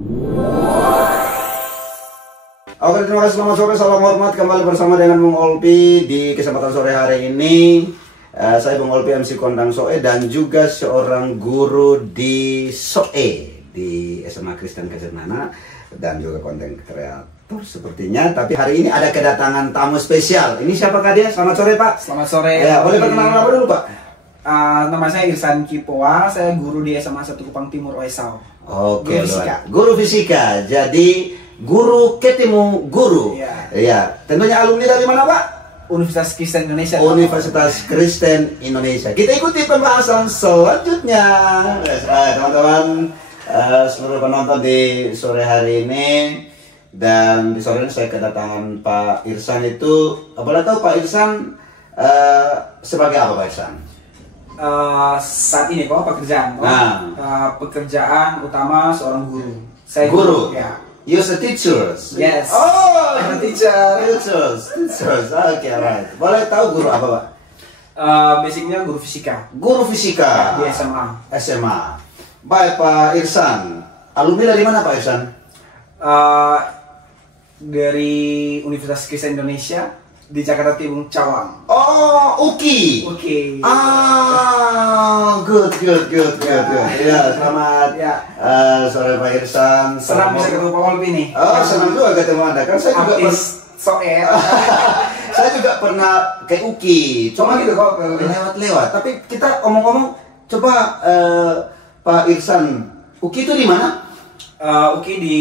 Oke, terima kasih, selamat sore, salam hormat. Kembali bersama dengan Bung Olpi di kesempatan sore hari ini. Saya Bung Olpi, MC Kondang Soe, dan juga seorang guru di Soe, di SMA Kristen Kesenana, dan juga konten kreator sepertinya. Tapi hari ini ada kedatangan tamu spesial. Ini siapakah dia? Selamat sore, Pak. Selamat sore. Ya, boleh perkenalan apa dulu, Pak? Nama saya Irsan Kipoa, saya guru di SMA 1 Kupang Timur Oesau. Oke, Guru fisika. Guru fisika. Jadi guru ketemu guru. Ya, tentunya alumni dari mana, Pak? Universitas Kristen Indonesia. Universitas Kristen Indonesia. Kita ikuti pembahasan selanjutnya. Teman-teman, seluruh penonton di sore hari ini, dan di sore ini saya kedatangan Pak Irsan. Itu boleh tahu Pak Irsan sebagai apa, Pak Irsan? Saat ini pekerjaan. Pekerjaan utama seorang guru. Saya Guru. Ya. You're a teacher. Yes. Oh, I'm a teacher. Teachers. Oke, right. Boleh tahu guru apa, Pak? Basicnya guru fisika. Guru fisika. Di SMA. SMA. Baik, Pak Irsan. Alumni dari mana, Pak Irsan? Dari Universitas Kristen Indonesia di Jakarta Timur, Cawang. Oh, UKI. Oke. Good. Ya, selamat. Ya. Sore Pak Irsan. Senang bisa ketemu Pak Olpi nih. Oh, senang juga ketemu Anda. Kan saya juga Soe. saya juga pernah ke UKI. Cuma gitu kok lewat-lewat. Tapi kita omong-omong, coba Pak Irsan, UKI itu di mana? UKI di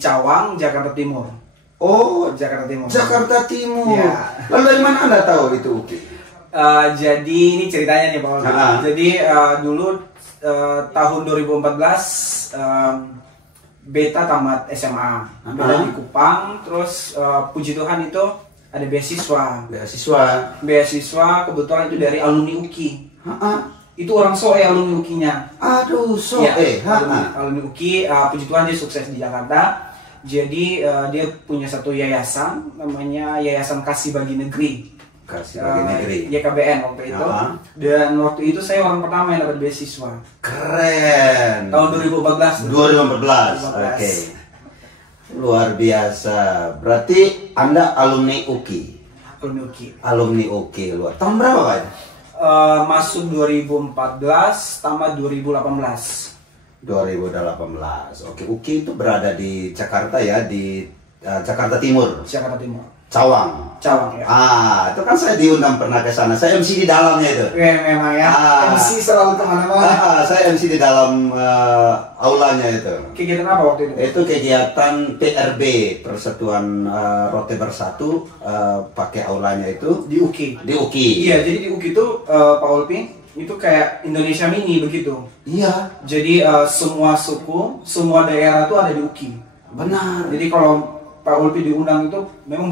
Cawang, Jakarta Timur. Oh, Jakarta Timur. Jakarta Timur. Ya. Lalu dari mana Anda tahu itu UKI? Jadi ini ceritanya nih Pak Olpi. Jadi dulu tahun 2014 Beta tamat SMA. Beta di Kupang. Terus puji Tuhan itu ada beasiswa. Beasiswa kebetulan itu dari alumni UKI. Itu orang Soe alumni UKI-nya. Aduh, Soe. Ya, alumni UKI. Puji Tuhan dia sukses di Jakarta. Jadi dia punya satu yayasan, namanya Yayasan Kasih Bagi Negeri. Kasih Bagi Negeri. YKBN waktu itu. Dan waktu itu saya orang pertama yang dapat beasiswa. Keren. Tahun 2014. 2014. Oke. Luar biasa. Berarti Anda alumni UKI. Alumni UKI luar. Tahun berapa, Pak? Masuk 2014, tamat 2018. 2018. Oke, UKI itu berada di Jakarta ya, di Jakarta Timur. Jakarta Timur. Cawang ya. Itu kan saya diundang pernah ke sana. Saya MC di dalamnya itu. Memang ya. MC selalu kemana-mana. Saya MC di dalam aulanya itu. Kegiatan apa waktu itu? Itu kegiatan PRB, Persatuan Rote Bersatu, pakai aulanya itu. Di UKI. Di UKI. Iya, jadi di UKI itu Pak Olpi, itu kayak Indonesia mini begitu. Iya. Jadi semua suku, semua daerah itu ada di UKI. Benar. Jadi kalau Pak Olpi diundang itu memang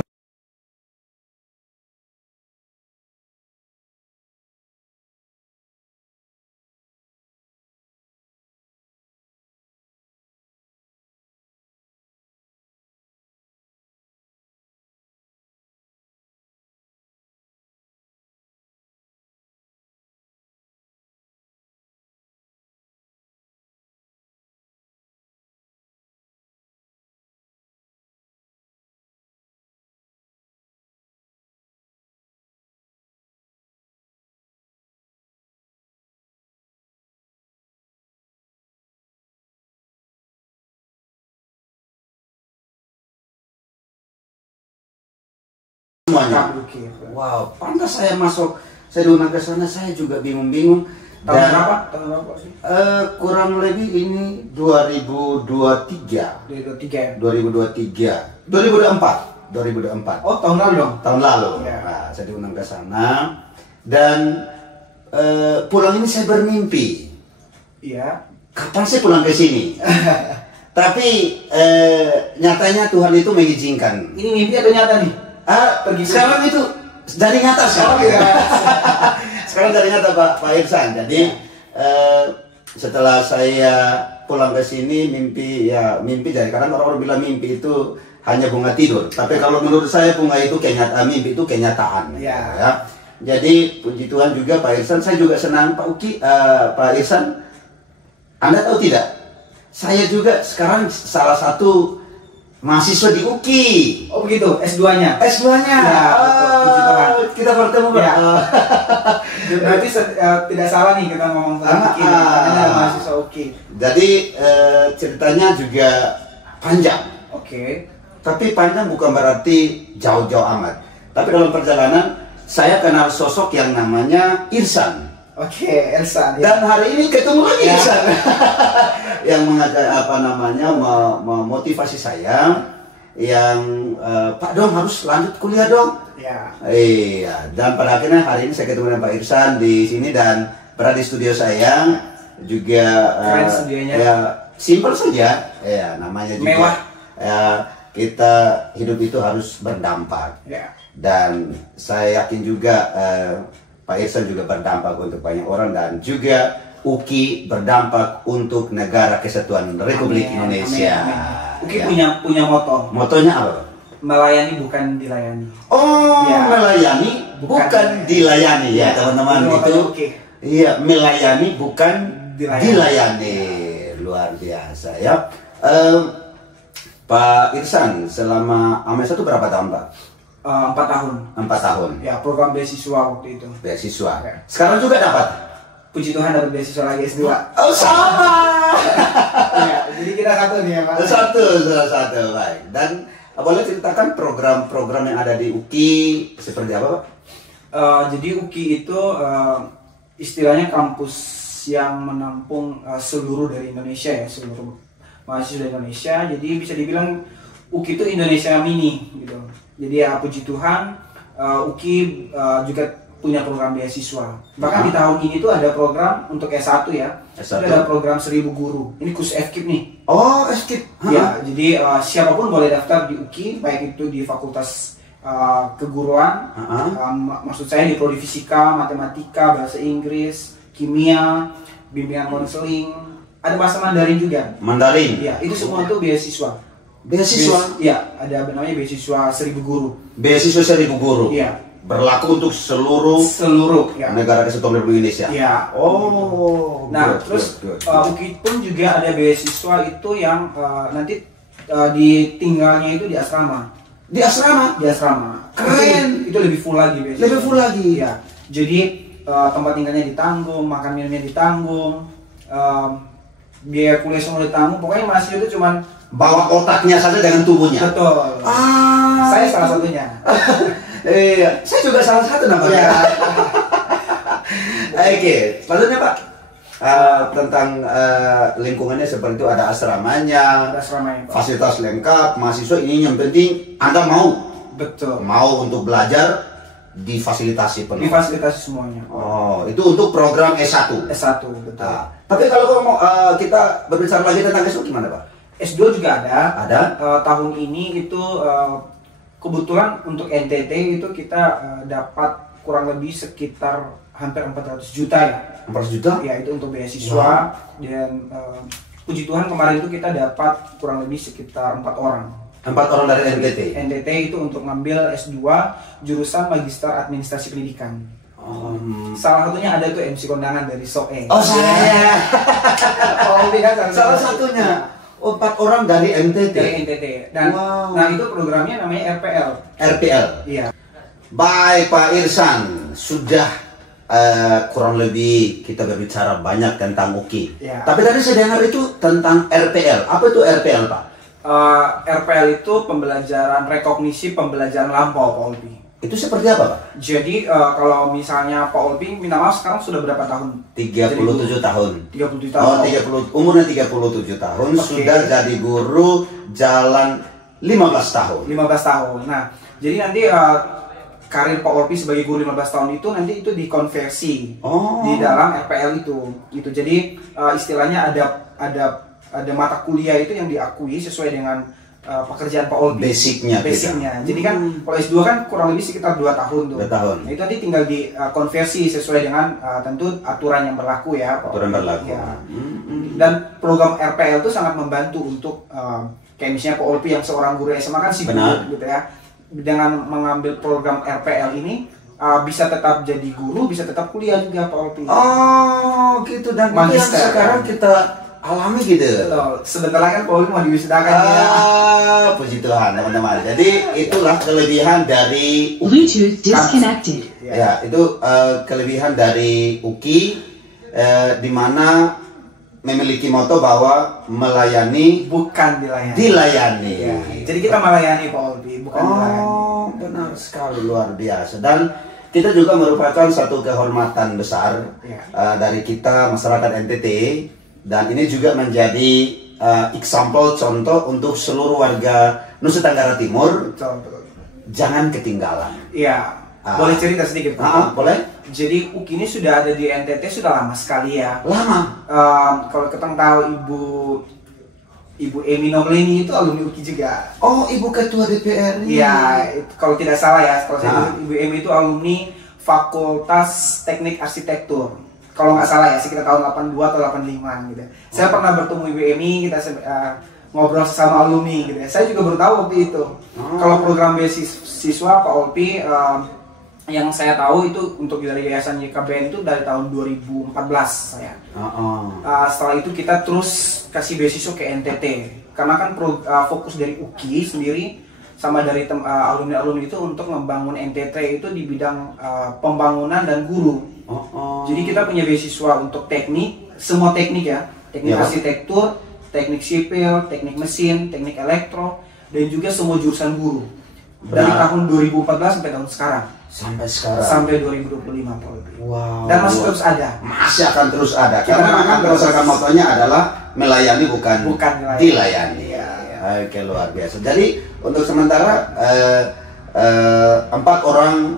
semuanya. Wow, pantas saya masuk, saya diundang ke sana, saya juga bingung-bingung. tahun berapa sih? Kurang lebih ini 2023. 2024. Oh, tahun lalu dong. Tahun lalu. Ya. Nah, saya diundang ke sana dan pulang ini saya bermimpi. Iya. Kapan saya pulang ke sini? Tapi nyatanya Tuhan itu mengizinkan. Ini mimpi atau nyata nih? Sekarang itu dari nyata sekarang. Sekarang dari nyata Pak Irsan. Jadi setelah saya pulang ke sini mimpi jadi kadang orang bilang mimpi itu hanya bunga tidur. Tapi kalau menurut saya bunga itu kenyataan, mimpi itu kenyataan. Ya. Jadi puji Tuhan juga Pak Irsan, saya juga senang Pak Irsan. Anda tahu tidak? saya juga sekarang salah satu mahasiswa di UKI. Oh begitu, S2-nya? S2-nya. Ya, kita bertemu, Pak. Ya. Berarti tidak salah nih kita ngomong tentang UKI. Karena mahasiswa UKI. Jadi ceritanya juga panjang. Oke. Tapi panjang bukan berarti jauh-jauh amat. Tapi dalam perjalanan saya kenal sosok yang namanya Irsan. Oke, Irsan. Dan hari ini ketemu lagi Irsan. Yang mengajak memotivasi saya yang Pak Dong harus lanjut kuliah dong. Ya. Iya, dan pada akhirnya hari ini saya ketemu dengan Pak Irsan di sini dan berada di studio saya juga. Keren studionya. Ya, simpel saja. Ya, namanya juga mewah. Ya, kita hidup itu harus berdampak. Ya. Dan saya yakin juga Pak Irsan juga berdampak untuk banyak orang dan juga UKI berdampak untuk Negara Kesatuan Republik Indonesia. UKI punya moto. Motonya apa? Melayani bukan dilayani. Oh, ya. Melayani bukan dilayani ya, teman-teman. Itu iya, melayani bukan dilayani. Luar biasa ya. Pak Irsan, selama AMESA itu berapa tahun, Pak? 4 tahun. 4 tahun. Ya, program beasiswa waktu itu. Beasiswa. Ya. Sekarang juga dapat? Puji Tuhan dapat beasiswa lagi S2. Oh, sama. Ya, jadi kita satu nih ya, Pak. Satu, baik. Dan boleh ceritakan program-program yang ada di UKI seperti apa, Pak? Jadi UKI itu istilahnya kampus yang menampung seluruh dari Indonesia ya, seluruh mahasiswa dari Indonesia. Jadi bisa dibilang UKI itu Indonesia mini gitu. Jadi ya puji Tuhan UKI juga punya program beasiswa. Bahkan di tahun ini tuh ada program untuk S1 ya. S1. Ada program 1000 guru. Ini khusus FKIP nih. Oh, FKIP. Ya, jadi siapapun boleh daftar di UKI, baik itu di fakultas keguruan, maksud saya di prodi fisika, matematika, bahasa Inggris, kimia, bimbingan konseling, ada bahasa Mandarin juga. Mandarin. Ya, itu semua tuh beasiswa. Beasiswa? Ya, ada namanya beasiswa 1000 guru. Beasiswa 1000 guru. Iya. Berlaku untuk seluruh ya. Negara Kesatuan Republik Indonesia. Ya. Oh. Nah, terus UKI pun juga ada beasiswa itu yang nanti ditinggalnya itu di asrama. Di asrama? Di asrama. Keren. Itu lebih full lagi beasiswa. Lebih full lagi. Ya. Jadi tempat tinggalnya ditanggung, makan minumnya ditanggung, biaya kuliah semua ditanggung. Pokoknya mahasiswa itu cuman bawa otaknya saja dengan tubuhnya. Betul. Saya salah satunya. Iya, saya juga salah satu namanya. Oke, selanjutnya Pak, tentang lingkungannya seperti itu, ada asramanya, Pak. Fasilitas lengkap, mahasiswa ini yang penting Anda mau. Betul. Mau untuk belajar difasilitasi penuh. Difasilitasi semuanya. Oh, itu untuk program S1. S1, betul. Nah, tapi kalau mau kita berbicara lagi tentang S2 gimana Pak? S2 juga ada. Ada. Tahun ini itu kebetulan untuk NTT itu kita dapat kurang lebih sekitar hampir 400 juta ya. 400 juta? Ya, itu untuk beasiswa. Dan puji Tuhan kemarin itu kita dapat kurang lebih sekitar 4 orang. 4 orang dari NTT? NTT itu untuk ngambil S2 jurusan Magister Administrasi Pendidikan. Salah satunya ada tuh MC kondangan dari SOE. Oh, saya. Salah satunya. 4 orang dari NTT. Dari NTT. Dan nah itu programnya namanya RPL. RPL. Iya. Baik Pak Irsan, sudah kurang lebih kita berbicara banyak tentang UKI. Ya. Tapi tadi saya dengar itu tentang RPL. Apa itu RPL Pak? RPL itu pembelajaran rekognisi pembelajaran lampau Pak Olpi. Itu seperti apa Pak? Jadi kalau misalnya Pak Olpi, minta maaf sekarang sudah berapa tahun? 37 tahun. 37 tahun. Oh, umurnya 37 tahun, sudah jadi guru jalan 15 tahun. 15 tahun. Nah, jadi nanti karir Pak Olpi sebagai guru 15 tahun itu nanti itu dikonversi di dalam RPL itu. Gitu. Jadi istilahnya ada mata kuliah itu yang diakui sesuai dengan pekerjaan Pak Olpi. Basicnya. Jadi kan kalau S2 kan kurang lebih sekitar 2 tahun tuh. 2 tahun. Nah, itu nanti tinggal dikonversi sesuai dengan tentu aturan yang berlaku ya Pak. Aturan berlaku. Ya. Dan program RPL itu sangat membantu untuk kayak misalnya Pak Olpi yang seorang guru SMA kan sibuk gitu ya. Dengan mengambil program RPL ini bisa tetap jadi guru, bisa tetap kuliah juga Pak Olpi. Oh, gitu. Dan itu yang sekarang kita alami gitu. Betul. Sebentar lagi kan Pak Ulpi mau diwisudakan ya. Puji Tuhan teman-teman. Jadi itulah kelebihan dari Bluetooth disconnected. Ya, itu kelebihan dari UKI di mana memiliki moto bahwa melayani Bukan dilayani. dilayani. Ya. Jadi kita melayani Pak Ulpi, bukan dilayani. Oh, benar sekali, luar biasa. Dan kita juga merupakan satu kehormatan besar dari kita masyarakat NTT, dan ini juga menjadi example contoh untuk seluruh warga Nusa Tenggara Timur. Betul. Jangan ketinggalan. Iya. Boleh cerita sedikit Pak? Boleh. Jadi UKI ini sudah ada di NTT sudah lama sekali ya. Lama. Kalau kita tahu Ibu Emi Nomleni itu alumni UKI juga. Oh, Ibu Ketua DPR. Iya, kalau tidak salah ya, kalau saya Ibu Emi itu alumni Fakultas Teknik Arsitektur. Kalau nggak salah ya, sekitar tahun 82 atau 85 gitu. Saya pernah bertemu Ibu Emi, kita ngobrol sesama alumni gitu ya. Saya juga baru tahu waktu itu. Kalau program beasiswa Pak Ulpi yang saya tahu itu untuk dari Yayasan YKBN itu dari tahun 2014 saya. Setelah itu kita terus kasih beasiswa ke NTT karena kan fokus dari UKI sendiri sama dari alumni-alumni itu untuk membangun NTT itu di bidang pembangunan dan guru. Jadi kita punya beasiswa untuk teknik, semua teknik ya, teknik arsitektur, teknik sipil, teknik mesin, teknik elektro, dan juga semua jurusan guru. Dari tahun 2014 sampai tahun sekarang. Sampai 2025 Pak Ulpi. Wow. Dan masih terus ada. Masih akan terus ada. Karena memang berdasarkan motonya adalah melayani bukan dilayani. Oke, luar biasa. Jadi untuk sementara 4 orang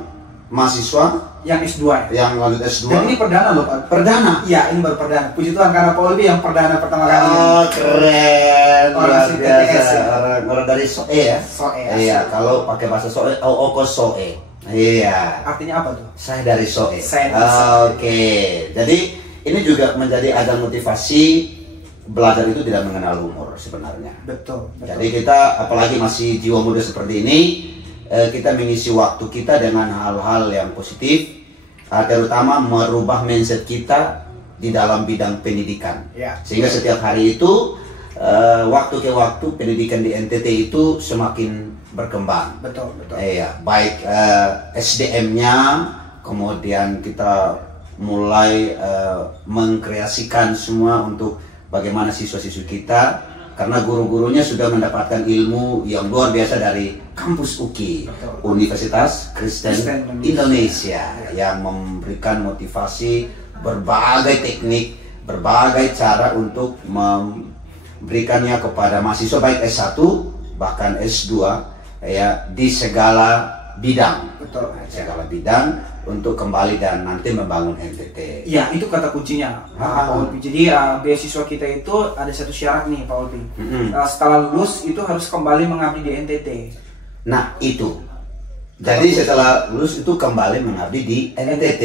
mahasiswa yang S2 yang lanjut S2. Dan ini perdana loh Pak. Perdana? Iya, ini baru perdana. Puji Tuhan karena Pak Ulpi yang perdana pertama kali. Oh, keren. Orang biasa. Orang dari SOE ya? SOE. Iya, kalau pakai bahasa SOE, Oko SOE. Iya. Artinya apa tuh? Saya dari SOE. Oke. Jadi ini juga menjadi ajang motivasi. Belajar itu tidak mengenal umur sebenarnya. Betul. Jadi kita apalagi masih jiwa muda seperti ini, kita mengisi waktu kita dengan hal-hal yang positif, terutama merubah mindset kita di dalam bidang pendidikan. Sehingga setiap hari itu waktu ke waktu pendidikan di NTT itu semakin berkembang. Betul. Iya, baik SDM-nya, kemudian kita mulai mengkreasikan semua untuk bagaimana siswa-siswi kita, karena guru-gurunya sudah mendapatkan ilmu yang luar biasa dari kampus UKI, Universitas Kristen Indonesia, yang memberikan motivasi berbagai teknik, berbagai cara untuk memberikannya kepada mahasiswa baik S1 bahkan S2 ya, di segala bidang. Segala bidang untuk kembali dan nanti membangun NTT. Iya, itu kata kuncinya Pak Ulpi. Jadi beasiswa kita itu ada satu syarat nih Pak Ulpi. Setelah lulus itu harus kembali mengabdi di NTT. Nah itu. Jadi setelah lulus itu kembali mengabdi di NTT.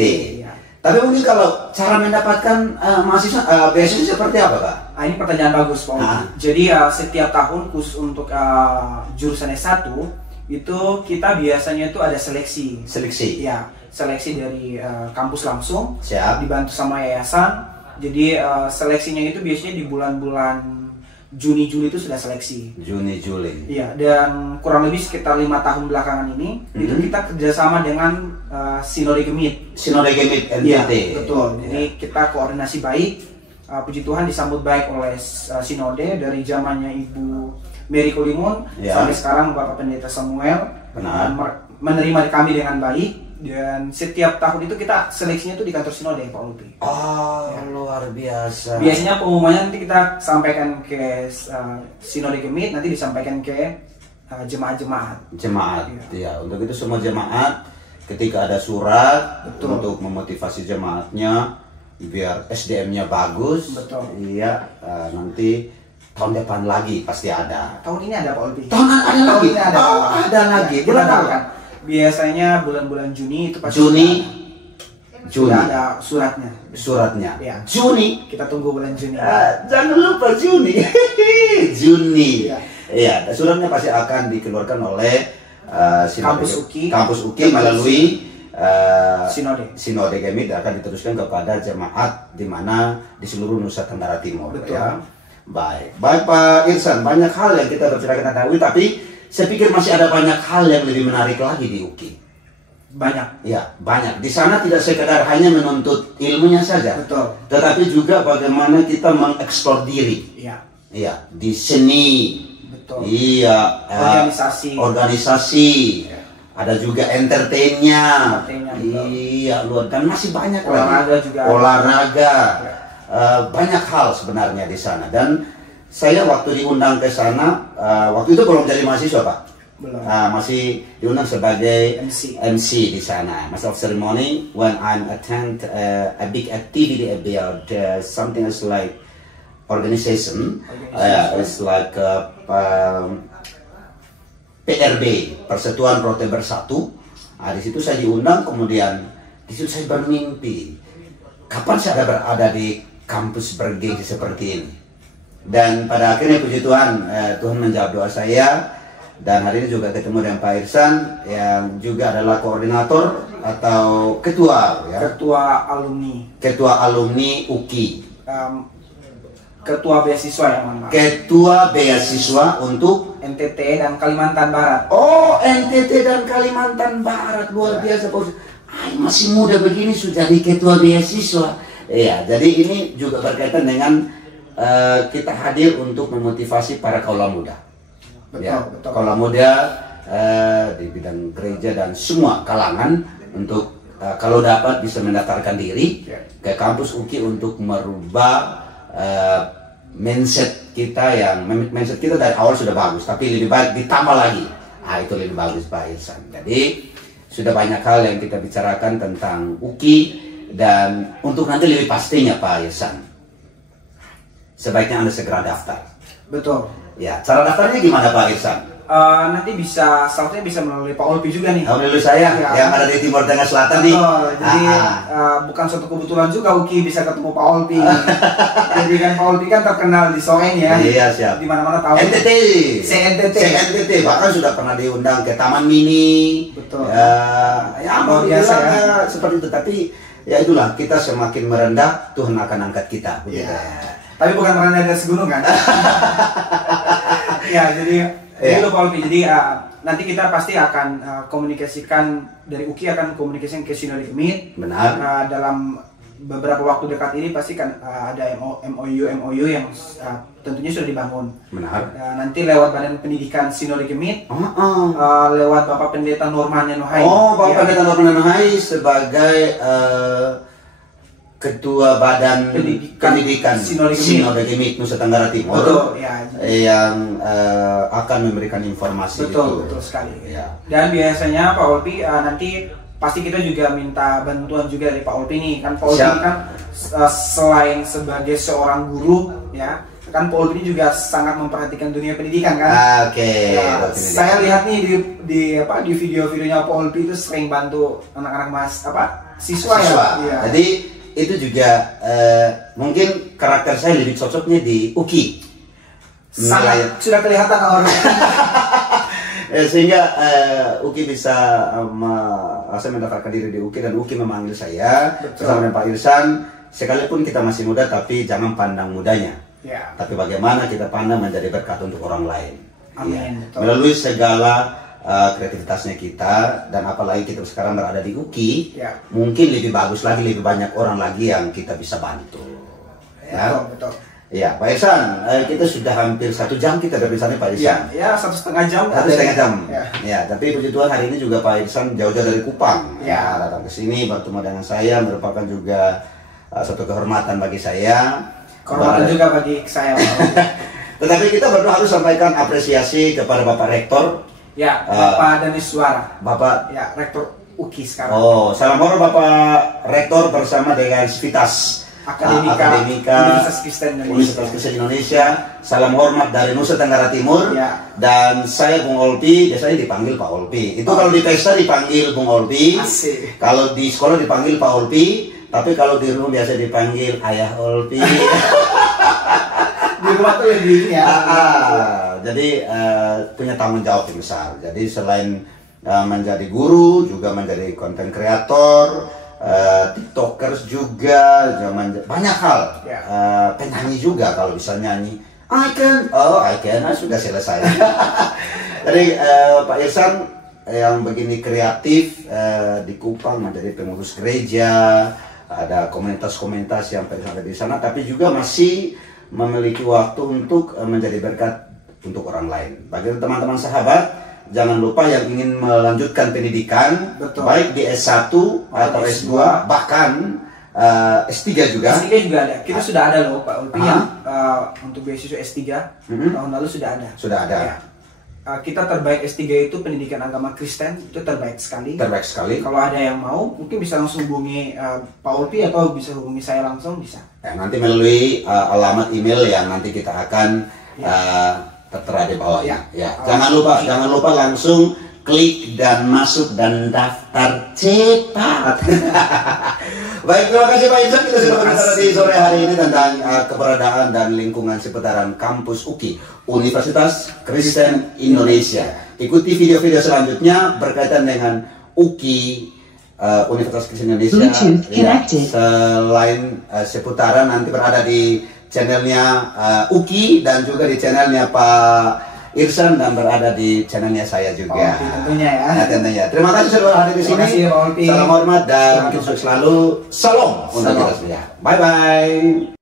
Tapi mungkin kalau cara mendapatkan mahasiswa beasiswa seperti apa Kak? Ini pertanyaan bagus Pak Ulpi. Jadi setiap tahun khusus untuk jurusan S1 itu kita biasanya itu ada seleksi. Ya, seleksi dari kampus langsung. Dibantu sama yayasan. Jadi seleksinya itu biasanya di bulan-bulan Juni-Juli itu sudah seleksi. Juni-Juli. Iya, dan kurang lebih sekitar 5 tahun belakangan ini itu kita kerjasama dengan Sinode Gemit. Sinode Gemit NTT. Iya, betul. Jadi kita koordinasi baik. Puji Tuhan disambut baik oleh Sinode dari zamannya Ibu Mary Kolimun sampai sekarang Bapak Pendeta Samuel menerima kami dengan baik. Dan setiap tahun itu kita seleksinya itu di kantor Sinode Pak Ulpi. Luar biasa. Biasanya pengumumannya nanti kita sampaikan ke Sinode Gemit, nanti disampaikan ke jemaat-jemaat. Ya, untuk itu semua jemaat ketika ada surat untuk memotivasi jemaatnya biar SDM-nya bagus. Iya, nanti tahun depan lagi pasti ada. Tahun ini ada Pak Ulpi. Tahun lagi. Ada lagi. Bulan kan? Biasanya bulan-bulan Juni itu pasti Juni ada suratnya. Ya. Juni. Kita tunggu bulan Juni. Jangan lupa Juni. Juni. Iya, suratnya pasti akan dikeluarkan oleh kampus UKI melalui Sinode Gemit akan diteruskan kepada jemaat di mana di seluruh Nusa Tenggara Timur. Betul. Ya. Baik, baik Pak Irsan, banyak hal yang kita bicarakan tentang UI, tapi saya pikir masih ada banyak hal yang lebih menarik lagi di UKI. Banyak. Ya, banyak. Di sana tidak sekedar hanya menuntut ilmunya saja, Betul. tetapi juga bagaimana kita mengeksplor diri. Iya. Iya, di seni. Betul. Iya, organisasi. Ya. Ada juga entertainnya. Betul. Iya, luar, dan masih banyak Olahraga lagi. juga. Olahraga. Ya. Banyak hal sebenarnya di sana. Dan saya waktu diundang ke sana, waktu itu belum jadi mahasiswa Pak. Belum. Masih diundang sebagai MC di sana, Master of Ceremony, when I attend a big activity about something as like organization. It's like PRB, Persatuan Rote Bersatu. Di situ saya diundang, kemudian di situ saya bermimpi, kapan saya berada di kampus bergengsi seperti ini. Dan pada akhirnya puji Tuhan, Tuhan menjawab doa saya. Dan hari ini juga ketemu dengan Pak Irsan yang juga adalah koordinator atau ketua ketua alumni UKI, ketua beasiswa ya, Mama. Ketua beasiswa untuk NTT dan Kalimantan Barat. Oh, NTT dan Kalimantan Barat, luar biasa Pak. Masih muda begini sudah jadi ketua beasiswa. Iya, jadi ini juga berkaitan dengan kita hadir untuk memotivasi para kaula muda. Betul. Kaula muda di bidang gereja dan semua kalangan untuk kalau dapat bisa mendaftarkan diri ke kampus UKI untuk merubah mindset kita dari awal sudah bagus, tapi lebih baik ditambah lagi. Itu lebih bagus Pak Irsan. Jadi sudah banyak hal yang kita bicarakan tentang UKI, dan untuk nanti lebih pastinya Pak Irsan, sebaiknya Anda segera daftar. Betul. Ya, cara daftarnya gimana Pak Irsan? Nanti salah bisa melalui Pak Olpi juga nih. Melalui saya ya, yang ada di Timur Tengah Selatan nih. Jadi bukan suatu kebetulan juga UKI bisa ketemu Pak Olpi. Jadi kan Pak Olpi kan terkenal di Soen ya. Iya, siap. Di mana-mana tahu. NTT. CNTT bahkan sudah pernah diundang ke Taman Mini. Betul. Luar biasa ya. Seperti itu, tapi ya itulah, kita semakin merendah Tuhan akan angkat kita. Iya. Tapi bukan merendah dari segunung kan? Ya, jadi itu Pak Olpi. Jadi nanti kita pasti akan komunikasikan dari UKI, akan komunikasikan ke Sinode Kemit. Benar. Dalam beberapa waktu dekat ini pasti kan ada MOU yang tentunya sudah dibangun. Benar. Nanti lewat Badan Pendidikan Sinode Kemit, lewat Bapak Pendeta Norman Yanohai. Bapak Pendeta Norman Yanohai sebagai Ketua Badan Pendidikan Sinode Kemit Nusa Tenggara Timur. Betul, ya. Yang akan memberikan informasi. Betul sekali. Ya. Dan biasanya Pak Olpi nanti pasti kita juga minta bantuan juga dari Pak Olpi nih. Kan Pak Olpi kan selain sebagai seorang guru ya, kan Pak Olpi juga sangat memperhatikan dunia pendidikan kan. Oke. Saya lihat nih di video-videonya Pak Olpi itu sering bantu anak-anak siswa ya. Jadi itu juga mungkin karakter saya lebih cocoknya di UKI. Sangat sudah kelihatan orang. Sehingga UKI bisa saya mendaftarkan diri di UKI, dan UKI memanggil saya bersama dengan Pak Irsan. Sekalipun kita masih muda, tapi jangan pandang mudanya. Ya. Tapi bagaimana kita pandang menjadi berkat untuk orang lain. Amin. Ya. Melalui segala kreativitasnya kita, dan apalagi kita sekarang berada di UKI, mungkin lebih bagus lagi, lebih banyak orang lagi yang kita bisa bantu. Ya. Betul. Ya, Pak Irsan, kita sudah hampir 1 jam kita berbicara Pak Irsan. Ya, 1,5 jam. 1,5 jam. Ya, tapi puji Tuhan hari ini juga Pak Irsan jauh-jauh dari Kupang. Ya, datang ke sini bertemu dengan saya, merupakan juga suatu kehormatan bagi saya. Kehormatan juga bagi saya. Tetapi kita berdua harus sampaikan apresiasi kepada Bapak Rektor. Ya, Bapak Danis Suara. Bapak Rektor UKI sekarang. Salam hormat Bapak Rektor bersama dengan Civitas Akademika Universitas Kristen Indonesia. Salam hormat dari Nusa Tenggara Timur. Dan saya Bung Olpi, biasanya dipanggil Pak Olpi. Itu kalau di pesta dipanggil Bung Olpi. Asik. Kalau di sekolah dipanggil Pak Olpi. Tapi kalau di rumah biasa dipanggil Ayah Olpi. Di rumah tuh lebih ya. Jadi punya tanggung jawab yang besar. Jadi selain menjadi guru, juga menjadi konten kreator, tiktokers juga, banyak hal. Penyanyi juga kalau bisa nyanyi. I can, sudah selesai. Jadi Pak Irsan yang begini kreatif di Kupang menjadi pengurus gereja, ada komunitas-komunitas yang ada di sana, tapi juga masih memiliki waktu untuk menjadi berkat untuk orang lain. Bagi teman-teman sahabat, jangan lupa yang ingin melanjutkan pendidikan, betul, baik di S1 atau S2, bahkan S3 juga. S3 juga ada. Kita sudah ada loh Pak Ulpi yang untuk beasiswa S3 tahun lalu sudah ada. Sudah ada. Ya. Kita terbaik S3 itu pendidikan agama Kristen, itu terbaik sekali. Terbaik sekali. Kalau ada yang mau, mungkin bisa langsung hubungi Pak Ulpi atau bisa hubungi saya langsung, bisa. Ya, nanti melalui alamat email yang nanti kita akan tertera di bawah. Ya. Jangan lupa langsung klik dan masuk dan daftar cepat. Baik, terima kasih Pak Irsan. Kita sudah berbicara di sore hari ini tentang keberadaan dan lingkungan seputaran kampus UKI, Universitas Kristen Indonesia. Ikuti video-video selanjutnya berkaitan dengan UKI, Universitas Kristen Indonesia. Ya, selain seputaran nanti berada di channelnya UKI dan juga di channelnya Pak Irsan dan berada di channelnya saya juga. Tentunya ya. Tentunya. Terima kasih sudah hadir di sini. Salam hormat dan sukses selalu. Salam untuk kita semua. Bye bye.